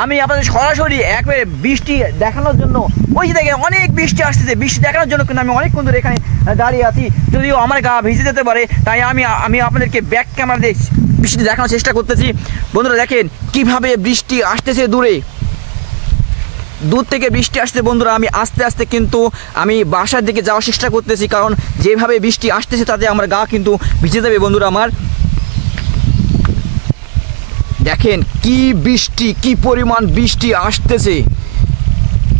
আমি আপনাদের সরাসরি একবারে বৃষ্টি দেখানোর জন্য, ওই যে দেখেন অনেক বৃষ্টি আসতেছে, বৃষ্টি দেখানোর জন্য কিন্তু আমি অনেকক্ষণ ধরে এখানে দাঁড়িয়ে আছি। যদিও আমার গা ভিজে যেতে পারে, তাই আমি আপনাদেরকে ব্যাক ক্যামেরা দিয়ে বৃষ্টি দেখানোর চেষ্টা করতেছি। বন্ধুরা দেখেন কিভাবে বৃষ্টি আসতেছে, দূর থেকে বৃষ্টি আসছে। বন্ধুরা আমি আস্তে আস্তে কিন্তু আমি বাসার দিকে যাওয়ার চেষ্টা করতেছি, কারণ যেভাবে বৃষ্টি আসতেছে তাতে আমার গা কিন্তু ভিজে যাবে। বন্ধুরা আমার দেখেন কি বৃষ্টি, কি পরিমাণ বৃষ্টি আসতেছে,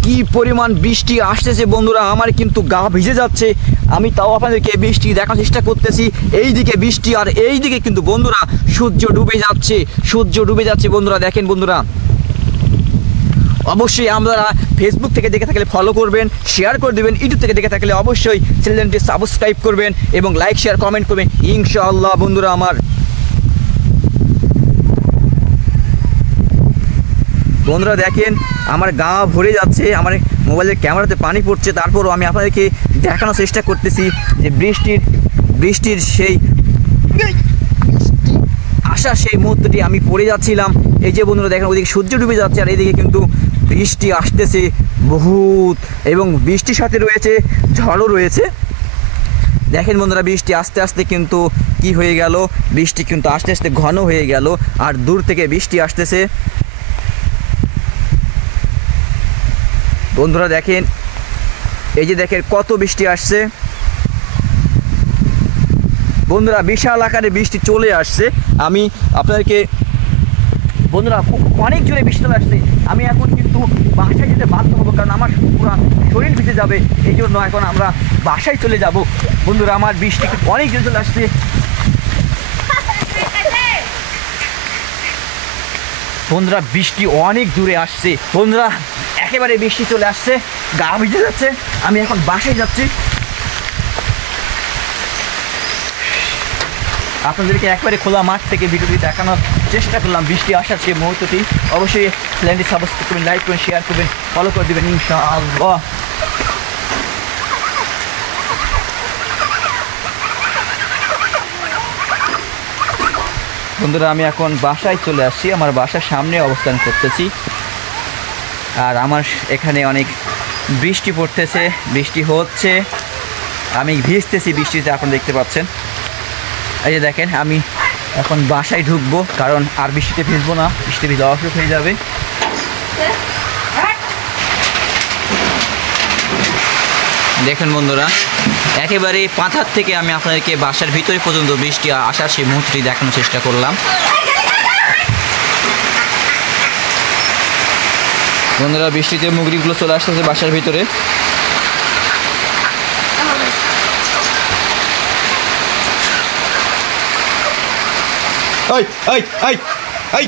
কি পরিমাণ বৃষ্টি আসতেছে। বন্ধুরা আমার কিন্তু গা ভিজে যাচ্ছে, আমি তাও আপনাদেরকে বৃষ্টি দেখার চেষ্টা করতেছি। এই দিকে বৃষ্টি আর এই দিকে কিন্তু বন্ধুরা সূর্য ডুবে যাচ্ছে, সূর্য ডুবে যাচ্ছে। বন্ধুরা দেখেন, বন্ধুরা অবশ্যই আপনারা ফেসবুক থেকে দেখে থাকলে ফলো করবেন, শেয়ার করে দেবেন। ইউটিউব থেকে দেখে থাকলে অবশ্যই চ্যানেলটি সাবস্ক্রাইব করবেন এবং লাইক শেয়ার কমেন্ট করবেন ইনশাআল্লাহ। বন্ধুরা আমার বন্ধুরা দেখেন আমার গা ভরে যাচ্ছে, আমার মোবাইলের ক্যামেরাতে পানি পড়ছে, তারপরও আমি আপনাদেরকে দেখানোর চেষ্টা করতেছি যে বৃষ্টির সেই আসার সেই মুহূর্তটি আমি পড়ে যাচ্ছিলাম। এই যে বন্ধুরা দেখেন ওইদিকে সূর্য ডুবে যাচ্ছে আর এইদিকে কিন্তু বৃষ্টি আসতেছে বহুত, এবং বৃষ্টির সাথে রয়েছে ঝড়ও রয়েছে। দেখেন বন্ধুরা বৃষ্টি আস্তে আস্তে কিন্তু কি হয়ে গেল, বৃষ্টি কিন্তু আস্তে আস্তে ঘন হয়ে গেল আর দূর থেকে বৃষ্টি আসতেছে। বন্ধুরা দেখেন এই যে দেখেন কত বৃষ্টি আসছে। বন্ধুরা বিশাল আকারে বৃষ্টি চলে আসছে। আমি আপনাদেরকে বন্ধুরা অনেক জোরে বৃষ্টি চলে আসছে। আমি এখন কিন্তু বাসায় যেতে বাধ্য হবো, কারণ আমার পুরো শরীর ভিজে যাবে। এই জন্য এখন আমরা বাসায় চলে যাব। বন্ধুরা আমার বৃষ্টি অনেক জোরে চলে আসছে। বন্ধুরা বৃষ্টি অনেক দূরে আসছে। বন্ধুরা একেবারে বৃষ্টি চলে আসছে, গা ভিজে যাচ্ছে। আমি এখন বাসায় যাচ্ছি। আপনাদেরকে একবারে খোলা মাঠ থেকে ভিডিওটি দেখানোর চেষ্টা করলাম বৃষ্টি আসার সেই মুহূর্তটি। অবশ্যই চ্যানেলটি সাবস্ক্রাইব করবেন, লাইক করবেন, শেয়ার করবেন, ফলো করে দেবেন ইনশাআল্লাহ। বন্ধুরা আমি এখন বাসায় চলে আসছি, আমার বাসার সামনে অবস্থান করতেছি। আর আমার এখানে অনেক বৃষ্টি পড়তেছে, বৃষ্টি হচ্ছে, আমি ভিজতেছি বৃষ্টিতে, আপনারা দেখতে পাচ্ছেন। এই যে দেখেন আমি এখন বাসায় ঢুকবো, কারণ আর বৃষ্টিতে ভিজবো না, বৃষ্টি ভিজলে অসুখ হয়ে যাবে। দেখেন বন্ধুরা একেবারে পাথার থেকে আমি আপনাদেরকে বাসার ভিতরে পর্যন্ত বৃষ্টি আসার সেই মুহূর্তটি দেখানোর চেষ্টা করলাম। বন্ধুরা বৃষ্টিতে মুগরিগুলো চলে আসতেছে বাসার ভিতরে। এই এই এই এই